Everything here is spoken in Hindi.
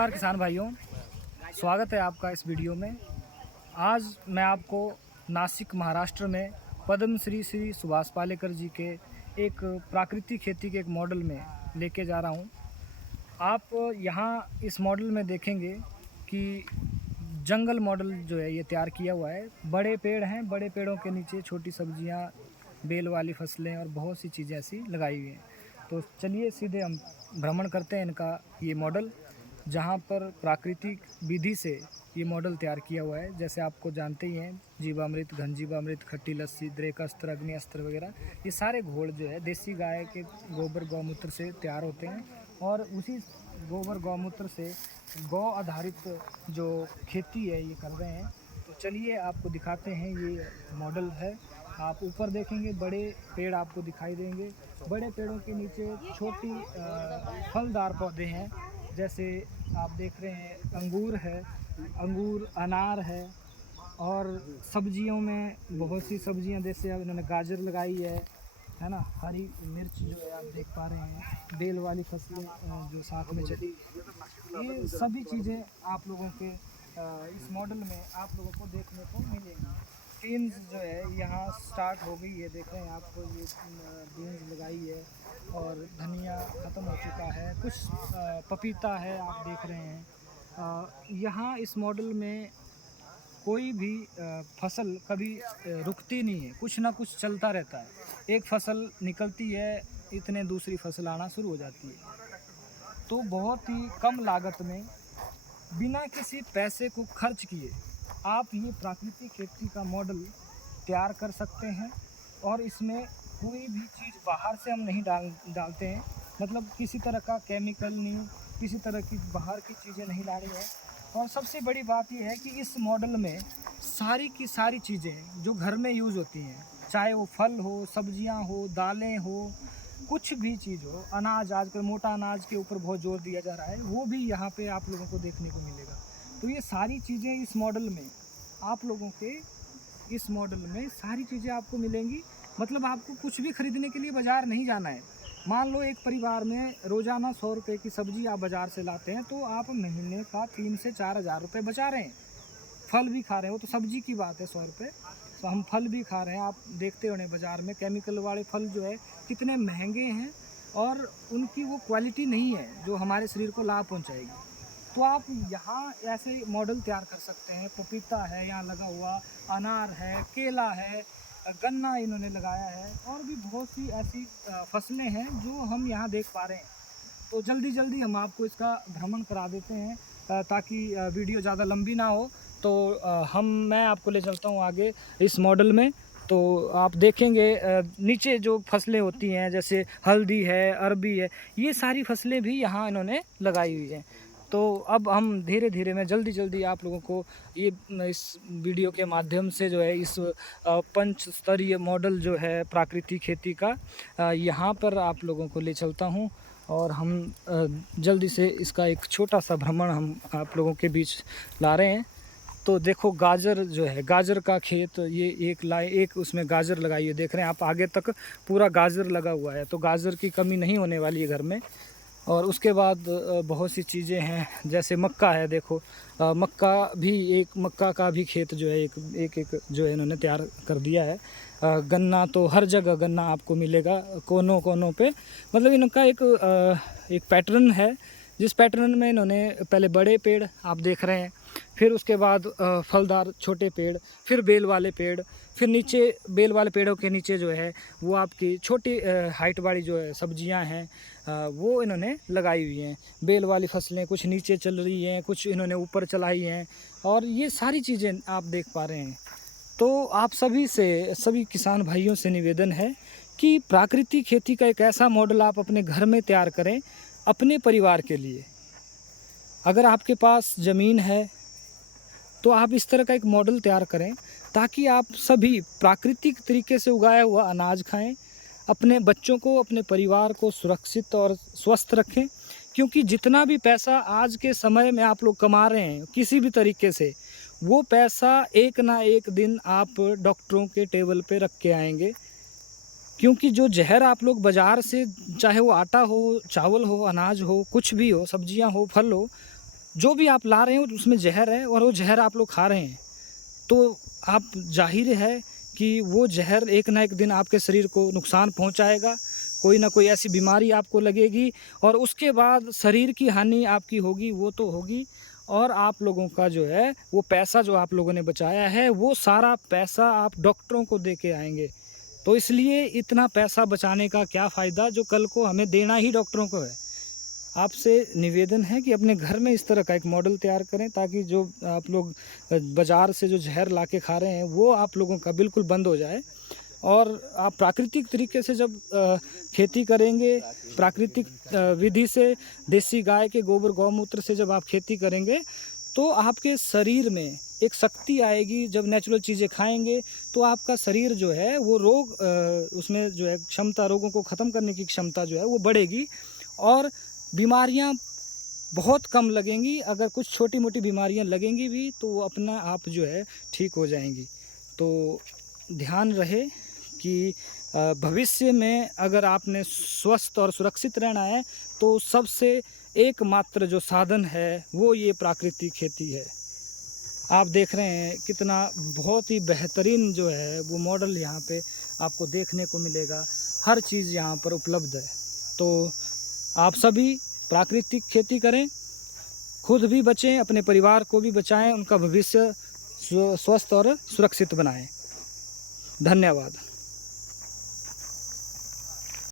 नमस्कार किसान भाइयों, स्वागत है आपका इस वीडियो में। आज मैं आपको नासिक महाराष्ट्र में पद्म श्री श्री सुभाष पालेकर जी के एक प्राकृतिक खेती के एक मॉडल में लेके जा रहा हूँ। आप यहाँ इस मॉडल में देखेंगे कि जंगल मॉडल जो है ये तैयार किया हुआ है। बड़े पेड़ हैं, बड़े पेड़ों के नीचे छोटी सब्जियाँ, बेल वाली फसलें और बहुत सी चीज़ें ऐसी लगाई हुई हैं। तो चलिए सीधे हम भ्रमण करते हैं इनका ये मॉडल, जहाँ पर प्राकृतिक विधि से ये मॉडल तैयार किया हुआ है। जैसे आपको जानते ही हैं, जीवामृत, घन जीवामृत, खट्टी लस्सी, द्रेक अस्त्र, अग्नि अस्त्र वगैरह, ये सारे घोल जो है देसी गाय के गोबर गौमूत्र से तैयार होते हैं और उसी गोबर गौमूत्र से गौ आधारित जो खेती है ये कर रहे हैं। तो चलिए आपको दिखाते हैं, ये मॉडल है। आप ऊपर देखेंगे बड़े पेड़ आपको दिखाई देंगे। बड़े पेड़ों के नीचे छोटी फलदार पौधे हैं, जैसे आप देख रहे हैं अंगूर है, अंगूर, अनार है और सब्जियों में बहुत सी सब्जियां, जैसे अब इन्होंने गाजर लगाई है ना, हरी मिर्च जो है आप देख पा रहे हैं, बेल वाली फसलें जो साथ में चली, ये सभी चीज़ें आप लोगों के इस मॉडल में आप लोगों को देखने को मिलेंगी। बीन्स जो है यहाँ स्टार्ट हो गई है, देख रहे हैं आपको, ये बीन्स लगाई है और धनिया ख़त्म हो चुका है, कुछ पपीता है आप देख रहे हैं। यहाँ इस मॉडल में कोई भी फसल कभी रुकती नहीं है, कुछ ना कुछ चलता रहता है। एक फसल निकलती है, इतने दूसरी फसल आना शुरू हो जाती है। तो बहुत ही कम लागत में बिना किसी पैसे को खर्च किए आप ये प्राकृतिक खेती का मॉडल तैयार कर सकते हैं। और इसमें कोई भी चीज़ बाहर से हम नहीं डालते हैं, मतलब किसी तरह का केमिकल नहीं, किसी तरह की बाहर की चीज़ें नहीं डाली हैं। और सबसे बड़ी बात यह है कि इस मॉडल में सारी की सारी चीज़ें जो घर में यूज़ होती हैं, चाहे वो फल हो, सब्जियां हो, दालें हो, कुछ भी चीज़ हो, अनाज, आजकल मोटा अनाज के ऊपर बहुत जोर दिया जा रहा है, वो भी यहाँ पे आप लोगों को देखने को मिलेगा। तो ये सारी चीज़ें इस मॉडल में आप लोगों के, इस मॉडल में सारी चीज़ें आपको मिलेंगी। मतलब आपको कुछ भी खरीदने के लिए बाज़ार नहीं जाना है। मान लो एक परिवार में रोज़ाना 100 रुपये की सब्ज़ी आप बाज़ार से लाते हैं, तो आप महीने का 3 से 4 हज़ार रुपये बचा रहे हैं। फल भी खा रहे हो, तो सब्ज़ी की बात है 100 रुपये, तो हम फल भी खा रहे हैं। आप देखते होंगे बाज़ार में केमिकल वाले फल जो है कितने महंगे हैं और उनकी वो क्वालिटी नहीं है जो हमारे शरीर को लाभ पहुँचाएगी। तो आप यहाँ ऐसे मॉडल तैयार कर सकते हैं। पपीता है यहाँ लगा हुआ, अनार है, केला है, गन्ना इन्होंने लगाया है और भी बहुत सी ऐसी फसलें हैं जो हम यहाँ देख पा रहे हैं। तो जल्दी जल्दी हम आपको इसका भ्रमण करा देते हैं ताकि वीडियो ज़्यादा लंबी ना हो। तो मैं आपको ले चलता हूँ आगे इस मॉडल में। तो आप देखेंगे नीचे जो फसलें होती हैं, जैसे हल्दी है, अरबी है, ये सारी फसलें भी यहाँ इन्होंने लगाई हुई हैं। तो अब हम धीरे धीरे, मैं जल्दी जल्दी आप लोगों को ये इस वीडियो के माध्यम से जो है इस पंच स्तरीय मॉडल जो है प्राकृतिक खेती का यहाँ पर आप लोगों को ले चलता हूँ और हम जल्दी से इसका एक छोटा सा भ्रमण हम आप लोगों के बीच ला रहे हैं। तो देखो गाजर जो है, गाजर का खेत, ये एक उसमें गाजर लगाई है, देख रहे हैं आप, आगे तक पूरा गाजर लगा हुआ है। तो गाजर की कमी नहीं होने वाली है घर में। और उसके बाद बहुत सी चीज़ें हैं, जैसे मक्का है, देखो मक्का भी, एक मक्का का भी खेत जो है एक जो है इन्होंने तैयार कर दिया है। गन्ना तो हर जगह गन्ना आपको मिलेगा, कोनों कोनों पे। मतलब इनका एक पैटर्न है, जिस पैटर्न में इन्होंने पहले बड़े पेड़ आप देख रहे हैं, फिर उसके बाद फलदार छोटे पेड़, फिर बेल वाले पेड़, फिर नीचे बेल वाले पेड़ों के नीचे जो है वो आपकी छोटी हाइट वाली जो है सब्जियां हैं वो इन्होंने लगाई हुई हैं। बेल वाली फसलें कुछ नीचे चल रही हैं, कुछ इन्होंने ऊपर चलाई हैं, और ये सारी चीज़ें आप देख पा रहे हैं। तो आप सभी किसान भाइयों से निवेदन है कि प्राकृतिक खेती का एक ऐसा मॉडल आप अपने घर में तैयार करें अपने परिवार के लिए। अगर आपके पास ज़मीन है तो आप इस तरह का एक मॉडल तैयार करें ताकि आप सभी प्राकृतिक तरीके से उगाया हुआ अनाज खाएं, अपने बच्चों को, अपने परिवार को सुरक्षित और स्वस्थ रखें। क्योंकि जितना भी पैसा आज के समय में आप लोग कमा रहे हैं किसी भी तरीके से, वो पैसा एक ना एक दिन आप डॉक्टरों के टेबल पे रख के आएंगे। क्योंकि जो जहर आप लोग बाज़ार से, चाहे वो आटा हो, चावल हो, अनाज हो, कुछ भी हो, सब्जियां हो, फल हो, जो भी आप ला रहे हैं उसमें जहर है और वो जहर आप लोग खा रहे हैं, तो आप ज़ाहिर है कि वो जहर एक ना एक दिन आपके शरीर को नुकसान पहुंचाएगा, कोई ना कोई ऐसी बीमारी आपको लगेगी और उसके बाद शरीर की हानि आपकी होगी, वो तो होगी। और आप लोगों का जो है वो पैसा जो आप लोगों ने बचाया है, वो सारा पैसा आप डॉक्टरों को दे के आएँगे। तो इसलिए इतना पैसा बचाने का क्या फ़ायदा, जो कल को हमें देना ही डॉक्टरों को है। आपसे निवेदन है कि अपने घर में इस तरह का एक मॉडल तैयार करें, ताकि जो आप लोग बाज़ार से जो जहर ला के खा रहे हैं वो आप लोगों का बिल्कुल बंद हो जाए। और आप प्राकृतिक तरीके से जब खेती करेंगे, प्राकृतिक विधि से देसी गाय के गोबर गौमूत्र से जब आप खेती करेंगे, तो आपके शरीर में एक शक्ति आएगी। जब नेचुरल चीज़ें खाएंगे तो आपका शरीर जो है वो रोग उसमें जो है क्षमता, रोगों को ख़त्म करने की क्षमता जो है वो बढ़ेगी और बीमारियां बहुत कम लगेंगी। अगर कुछ छोटी मोटी बीमारियां लगेंगी भी तो वो अपना आप जो है ठीक हो जाएंगी। तो ध्यान रहे कि भविष्य में अगर आपने स्वस्थ और सुरक्षित रहना है तो सबसे एकमात्र जो साधन है वो ये प्राकृतिक खेती है। आप देख रहे हैं कितना बहुत ही बेहतरीन जो है वो मॉडल यहाँ पे आपको देखने को मिलेगा। हर चीज़ यहाँ पर उपलब्ध है। तो आप सभी प्राकृतिक खेती करें, खुद भी बचें, अपने परिवार को भी बचाएं, उनका भविष्य स्वस्थ और सुरक्षित बनाएं। धन्यवाद।